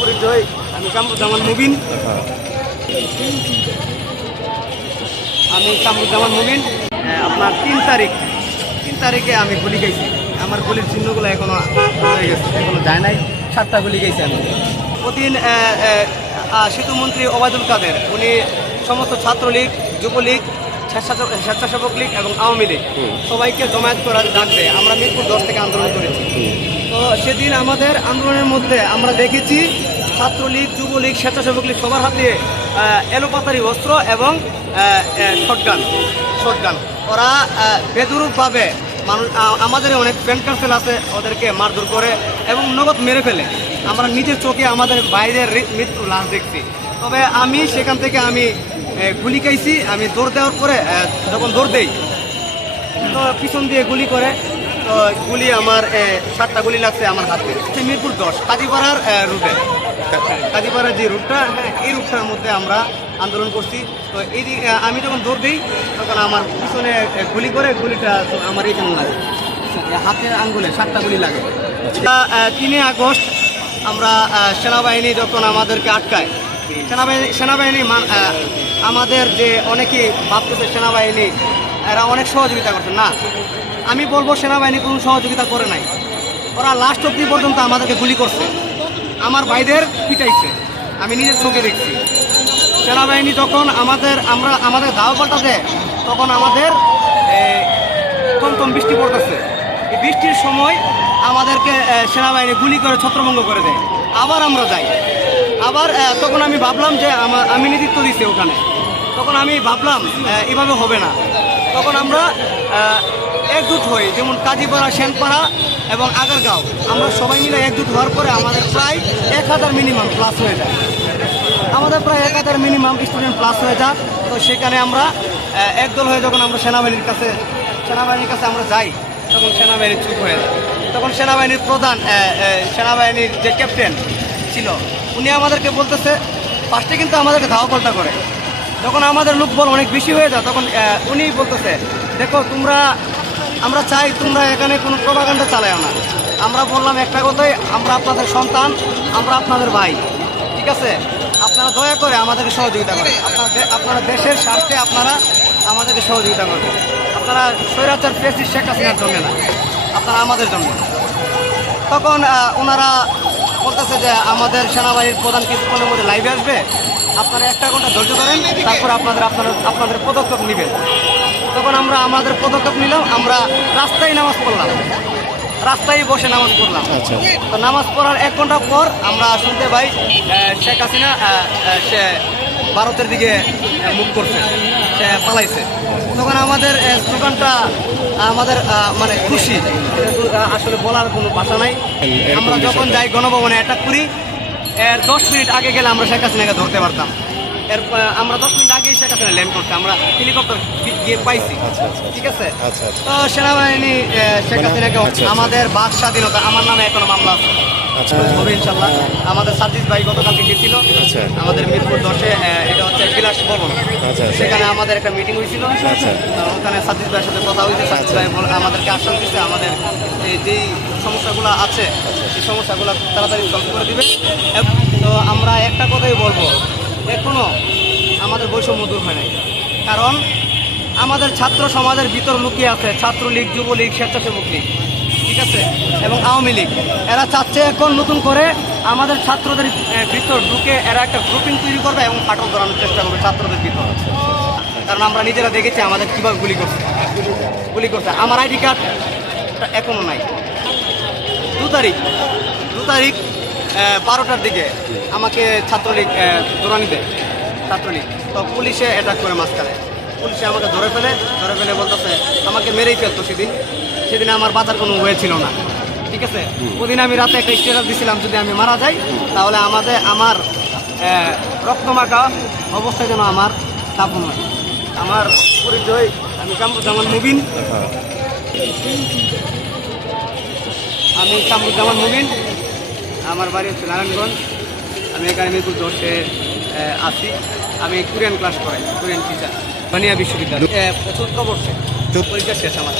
পরিচয়, আমি কামরুজ্জামান মুবিন। আপনার 3 তারিখে আমি গুলি খাইছি। আমার গুলির চিহ্নগুলো এখনো হয়ে গেছে, এখনো যায় নাই। 7টা গুলি খাইছি আমি। ওদিন সেতুমন্ত্রী ওবায়দুল কাদের উনি সমস্ত ছাত্রলীগ, যুবলীগ, স্বেচ্ছাসেবক লীগ এবং আওয়ামী লীগ সবাইকে জমায়েত করার ডাক দেয়। আমরা মিরপুর 10 থেকে আন্দোলন করেছি। তো সেদিন আমাদের আন্দোলনের মধ্যে আমরা দেখেছি ছাত্রলীগ, যুবলীগ, স্বেচ্ছাসেবক লীগ সবার হাতে এলোপাতারি অস্ত্র এবং শটগান। ওরা বেদরূপভাবে মানুষ, আমাদের অনেক ফ্রেন্ড কার্সেল আছে, ওদেরকে মারধর করে এবং নগদ মেরে ফেলে। আমরা নিজের চোখে আমাদের বাইরের মৃত্যু লাশ দেখছি। তবে আমি সেখান থেকে গুলি খাইছি। আমি দৌড় দেওয়ার পরে যখন দৌড় দেই তো পিছন দিয়ে গুলি করে, তো গুলি আমার 7টা গুলি লাগছে আমার হাতে। মিরপুর 10 কাজীপাড়ার রুটে, কাজীপাড়ার যে রুটটা, এই রুটটার মধ্যে আমরা আন্দোলন করছি। তো আমি যখন দৌড় দিই তখন আমার পিছনে গুলি করে, গুলিটা আমার এখানে লাগে, হাতের আঙ্গুলে 7টা গুলি লাগে। 3 আগস্ট আমরা সেনাবাহিনী যখন আমাদেরকে আটকায়, সেনাবাহিনী আমাদের যে অনেকেই ভাবতেছে সেনাবাহিনী এরা অনেক সহযোগিতা করছে, না, আমি বলবো সেনাবাহিনী কোনো সহযোগিতা করে নাই। ওরা লাস্ট অবধি পর্যন্ত আমাদেরকে গুলি করছে, আমার ভাইদের পিটাইছে, আমি নিজের চোখে দেখছি। সেনাবাহিনী যখন আমাদের ধাওয়া পাল্টা দেয় তখন আমাদের থমথম বৃষ্টি পড়তেছে। এই বৃষ্টির সময় আমাদেরকে সেনাবাহিনী গুলি করে ছত্রভঙ্গ করে দেয়। আবার আমরা যাই, আবার তখন আমি ভাবলাম যে আমি নেতৃত্ব দিচ্ছি ওখানে, তখন আমি ভাবলাম এভাবে হবে না। তখন আমরা একজুট হই, যেমন কাজীপাড়া, সেনপাড়া এবং আগারগাঁও, আমরা সবাই মিলে একজুট হওয়ার পরে আমাদের প্রায় 1000 মিনিমাম প্লাস হয়ে যায়। আমাদের প্রায় 1000 মিনিমাম স্টুডেন্ট প্লাস হয়ে যায়। তো সেখানে আমরা একদল হয়ে যখন আমরা সেনাবাহিনীর কাছে আমরা যাই, তখন সেনাবাহিনী চুপ হয়ে যায়। তখন সেনাবাহিনীর প্রধান, সেনাবাহিনীর যে ক্যাপ্টেন ছিল, উনি আমাদেরকে বলতেছে, ফার্স্টে কিন্তু আমাদেরকে ধাওয়া পাল্টা করে। যখন আমাদের লোকবল অনেক বেশি হয়ে যায় তখন উনি বলতেছে, দেখো আমরা চাই তোমরা এখানে কোনো প্রোপাগান্ডা চালায় না। আমরা বললাম একটা কথাই, আমরা আপনাদের সন্তান, আমরা আপনাদের ভাই, ঠিক আছে, আপনারা দয়া করে আমাদেরকে সহযোগিতা করেন। আপনারা দেশের স্বার্থে আপনারা আমাদেরকে সহযোগিতা করবেন। আপনারা স্বৈরাচার প্রেসিডেন্ট শেখ হাসিনার জন্য না, আপনারা আমাদের জন্য। তখন ওনারা বলতেছে যে আমাদের সেনাবাহিনীর প্রধান কিছুক্ষণের মধ্যে লাইভে আসবে, আপনারা 1 ঘন্টা ধৈর্য ধরেন, তারপর আপনাদের পদক্ষেপ নেবেন। তখন আমরা আমাদের পদক্ষেপ নিলাম, আমরা রাস্তায় নামাজ পড়লাম, রাস্তায় বসে নামাজ পড়লাম। তো নামাজ পড়ার 1 ঘন্টা পর আমরা শুনতে পাই শেখ হাসিনা সে ভারতের দিকে মুখ করছে, সে পালাইছে। তখন আমাদের স্লোগানটা আমাদের মানে খুশি, আসলে বলার কোনো ভাষা নাই। আমরা যখন যাই গণভবনে অ্যাটাক করি, এর 10 মিনিট আগে গেলে আমরা শেখ হাসিনাকে ধরতে পারতাম। আমরা 10 মিনিট আগেই শেখ হাসিনা ল্যান্ড করতে, আমরা হেলিকপ্টার গিয়ে পাইছি, ঠিক আছে। তো সেনাবাহিনী শেখ হাসিনাকে, আমাদের বাক স্বাধীনতা, আমার নামে এখনো মামলা আছে, হবে ইনশাল্লাহ। আমাদের সাজিদ ভাই গতকালকে গেছিল আমাদের মিরপুর 10-এ, এটা হচ্ছে বিলাস ভবন, সেখানে আমাদের একটা মিটিং হয়েছিল। ওখানে সাজিদ ভাইয়ের সাথে কথা হয়েছে। সাজিদ ভাই আমাদেরকে আশ্বাস দিচ্ছে আমাদের যেই সমস্যাগুলো আছে সেই সমস্যাগুলো তাড়াতাড়ি সলভ করে দিবে। তো আমরা একটা কথাই বলবো, এখনো আমাদের বৈষম্য দূর হয় নাই, কারণ আমাদের ছাত্র সমাজের ভিতর লুকিয়ে আছে ছাত্রলীগ, যুবলীগ, স্বেচ্ছাসেবক লীগ, ঠিক আছে, এবং আওয়ামী লীগ। এরা চাচ্ছে এখন নতুন করে আমাদের ছাত্রদের ভিতর ঢুকে এরা একটা গ্রুপিং তৈরি করবে এবং ফাটল ধরানোর চেষ্টা করবে ছাত্রদের ভিতর। কারণ আমরা নিজেরা দেখেছি আমাদের কীভাবে গুলি করছে। আমার আইডি কার্ড এখনও নাই। 2 তারিখ 12টার দিকে আমাকে ছাত্রলীগ দৌড়ানি দেয়, ছাত্রলীগ। তো পুলিশে অ্যাটাক করে মাঝখানে, পুলিশে আমাকে ধরে ফেলে বলতেছে আমাকে মেরেই ফেলতো। সেদিন আমার বাঁচার কোনো ওয়ে ছিল না, ঠিক আছে। ওদিন আমি রাতে একটা স্ট্যাটাস দিছিলাম, যদি আমি মারা যাই তাহলে আমার রক্তমাখা অবস্থায় যেন আমার দাফন হয়। আমার পরিচয়, আমি কামরুজ্জামান মুবিন। আমার বাড়ি হচ্ছে নারায়ণগঞ্জ। আমি এখানে মিরপুর 10-এ আছি। আমি কোরিয়ান ক্লাস করাই, কোরিয়ান টিচার, বানিয়া বিশ্ববিদ্যালয়। 74 বর্ষে পরীক্ষা শেষ আমার।